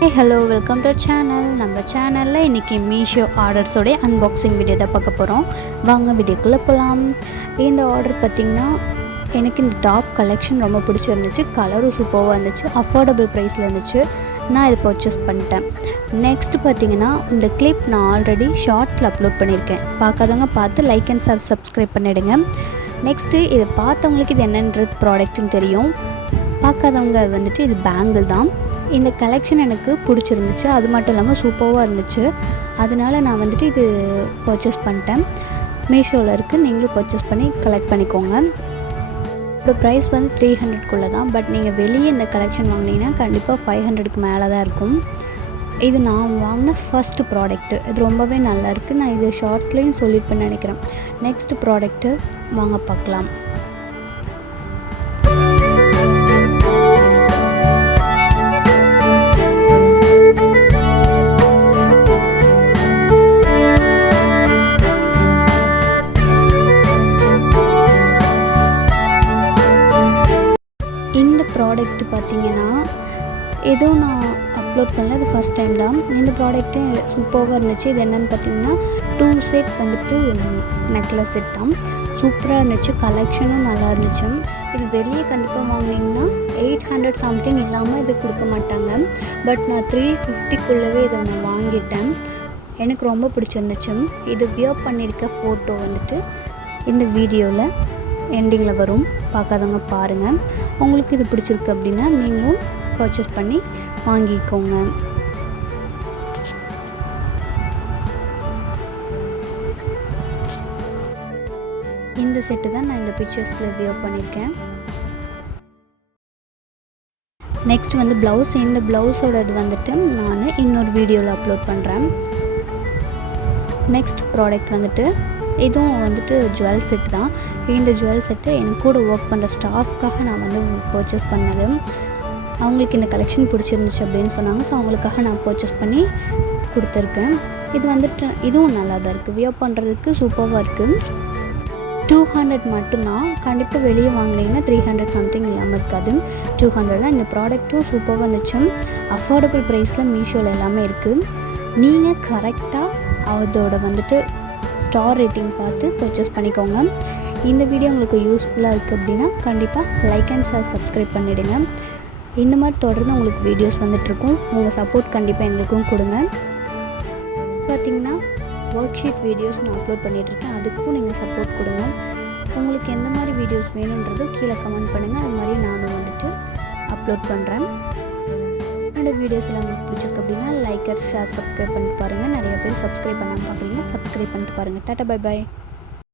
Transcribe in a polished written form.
Hey hello, welcome to our channel. நம்ம சேனலில் இன்றைக்கி மீஷோ ஆர்டர்ஸோடைய அன்பாக்சிங் வீடியோ தான் பார்க்க போகிறோம். வாங்க வீடியோக்குள்ளே போகலாம். இந்த ஆர்டர் பார்த்திங்கன்னா எனக்கு இந்த டாப் கலெக்ஷன் ரொம்ப பிடிச்சிருந்துச்சு. கலரும் சூப்பராக இருந்துச்சு, அஃபோர்டபுள் ப்ரைஸில் இருந்துச்சு. நான் இதை பர்ச்சேஸ் பண்ணிட்டேன். நெக்ஸ்ட்டு பார்த்திங்கன்னா இந்த கிளிப் நான் ஆல்ரெடி ஷார்ட்ஸில் அப்லோட் பண்ணியிருக்கேன். பார்க்காதவங்க பார்த்து லைக் அண்ட் சப்ஸ்கிரைப் பண்ணிவிடுங்க. நெக்ஸ்ட்டு இதை பார்த்தவங்களுக்கு இது என்னன்றது ப்ராடக்ட்டுன்னு தெரியும். பார்க்காதவங்க வந்துட்டு இது பேங்கிள் தான். இந்த கலெக்ஷன் எனக்கு பிடிச்சிருந்துச்சு, அது மட்டும் இல்லாமல் சூப்பராக இருந்துச்சு. அதனால நான் வந்துட்டு இது பர்ச்சேஸ் பண்ணிட்டேன். மீஷோவில் இருக்குது, நீங்களும் பர்ச்சேஸ் பண்ணி கலெக்ட் பண்ணிக்கோங்க. இதோட ப்ரைஸ் வந்து 300 தான். பட் நீங்கள் வெளியே இந்த கலெக்ஷன் வாங்கினீங்கன்னா கண்டிப்பாக 500க்கு மேலே தான் இருக்கும். இது நான் வாங்கின ஃபஸ்ட்டு ப்ராடக்ட்டு. இது ரொம்பவே நல்லாயிருக்கு. நான் இது ஷார்ட்ஸ்லேயும் சொல்லியிருப்பேன்னு நினைக்கிறேன். நெக்ஸ்ட்டு ப்ராடக்ட்டு வாங்க பார்க்கலாம். இந்த ப்ராடக்ட் பார்த்திங்கன்னா ஏதோ நான் அப்லோட் பண்ணல, இது ஃபஸ்ட் டைம் தான். இந்த ப்ராடக்ட்டு சூப்பராக இருந்துச்சு. இது என்னென்னு பார்த்திங்கன்னா 2 செட் வந்துட்டு நெக்லஸ் செட் தான். சூப்பராக இருந்துச்சு, கலெக்ஷனும் நல்லா இருந்துச்சு. இது வெளியே கண்டிப்பாக வாங்கினீங்கன்னா 800 சம்திங் இல்லாமல் இது கொடுக்க மாட்டாங்க. பட் நான் 350க்குள்ளவே இதை நான் வாங்கிட்டேன். எனக்கு ரொம்ப பிடிச்சிருந்துச்சு. இது வியர் பண்ணியிருக்க ஃபோட்டோ வந்துட்டு இந்த வீடியோவில் எண்டிங்கில் வரும், பார்க்காதவங்க பாருங்கள். உங்களுக்கு இது பிடிச்சிருக்கு அப்படின்னா நீங்களும் பர்ச்சேஸ் பண்ணி வாங்கிக்கோங்க. இந்த செட்டு தான் நான் இந்த பிக்சர்ஸில் வியர் பண்ணியிருக்கேன். நெக்ஸ்ட் வந்து ப்ளவுஸ். இந்த ப்ளவுஸோடது வந்துட்டு நான் இன்னொரு வீடியோவில் அப்லோட் பண்ணுறேன். நெக்ஸ்ட் ப்ராடக்ட் வந்துட்டு இதுவும் வந்துட்டு ஜுவல் செட் தான். இந்த ஜுவல் செட்டு எனக்கு கூட ஒர்க் பண்ணுற ஸ்டாஃப்காக நான் வந்து பர்ச்சேஸ் பண்ணது. அவங்களுக்கு இந்த கலெக்ஷன் பிடிச்சிருந்துச்சு அப்படின்னு சொன்னாங்க. ஸோ அவங்களுக்காக நான் பர்ச்சேஸ் பண்ணி கொடுத்துருக்கேன். இது வந்துட்டு இதுவும் நல்லா தான் இருக்குது, வியர் பண்ணுறதுக்கு சூப்பராக இருக்குது. 200 மட்டும்தான். கண்டிப்பாக வெளியே வாங்கினீங்கன்னா 300 சம்திங் இல்லாமல் இருக்காது. 200 தான். இந்த ப்ராடக்ட்டும் சூப்பராக இருந்துச்சு. அஃபோர்டபுள் ப்ரைஸில் மீஷோவில் எல்லாமே இருக்குது. நீங்கள் கரெக்டாக அதோட வந்துட்டு ஸ்டார் ரேட்டிங் பார்த்து பர்ச்சேஸ் பண்ணிக்கோங்க. இந்த வீடியோ உங்களுக்கு யூஸ்ஃபுல்லாக இருக்குது அப்படின்னா கண்டிப்பாக லைக் அண்ட் சப்ஸ்கிரைப் பண்ணிவிடுங்க. இந்த மாதிரி தொடர்ந்து உங்களுக்கு வீடியோஸ் வந்துட்டுருக்கும். உங்கள் சப்போர்ட் கண்டிப்பாக எங்களுக்கும் கொடுங்க. பார்த்திங்கன்னா ஒர்க் ஷீட் வீடியோஸ் நான் அப்லோட் பண்ணிகிட்ருக்கேன், அதுக்கும் நீங்கள் சப்போர்ட் கொடுங்க. உங்களுக்கு எந்த மாதிரி வீடியோஸ் வேணுன்றதும் கீழே கமெண்ட் பண்ணுங்கள். அது மாதிரி நானும் வந்துட்டு அப்லோட் பண்ணுறேன். என்னோட வீடியோஸில் உங்களுக்கு பிடிச்சிருக்கு அப்படின்னா லைக் ஷேர் சப்ஸ்கிரைப் பண்ணிட்டு பாருங்கள். நிறைய பேர் சப்ஸ்கிரைப் பண்ணாமல் பார்க்குறீங்க, சப்ஸ்கிரைப் பண்ணிட்டு பாருங்கள். Tata bye bye.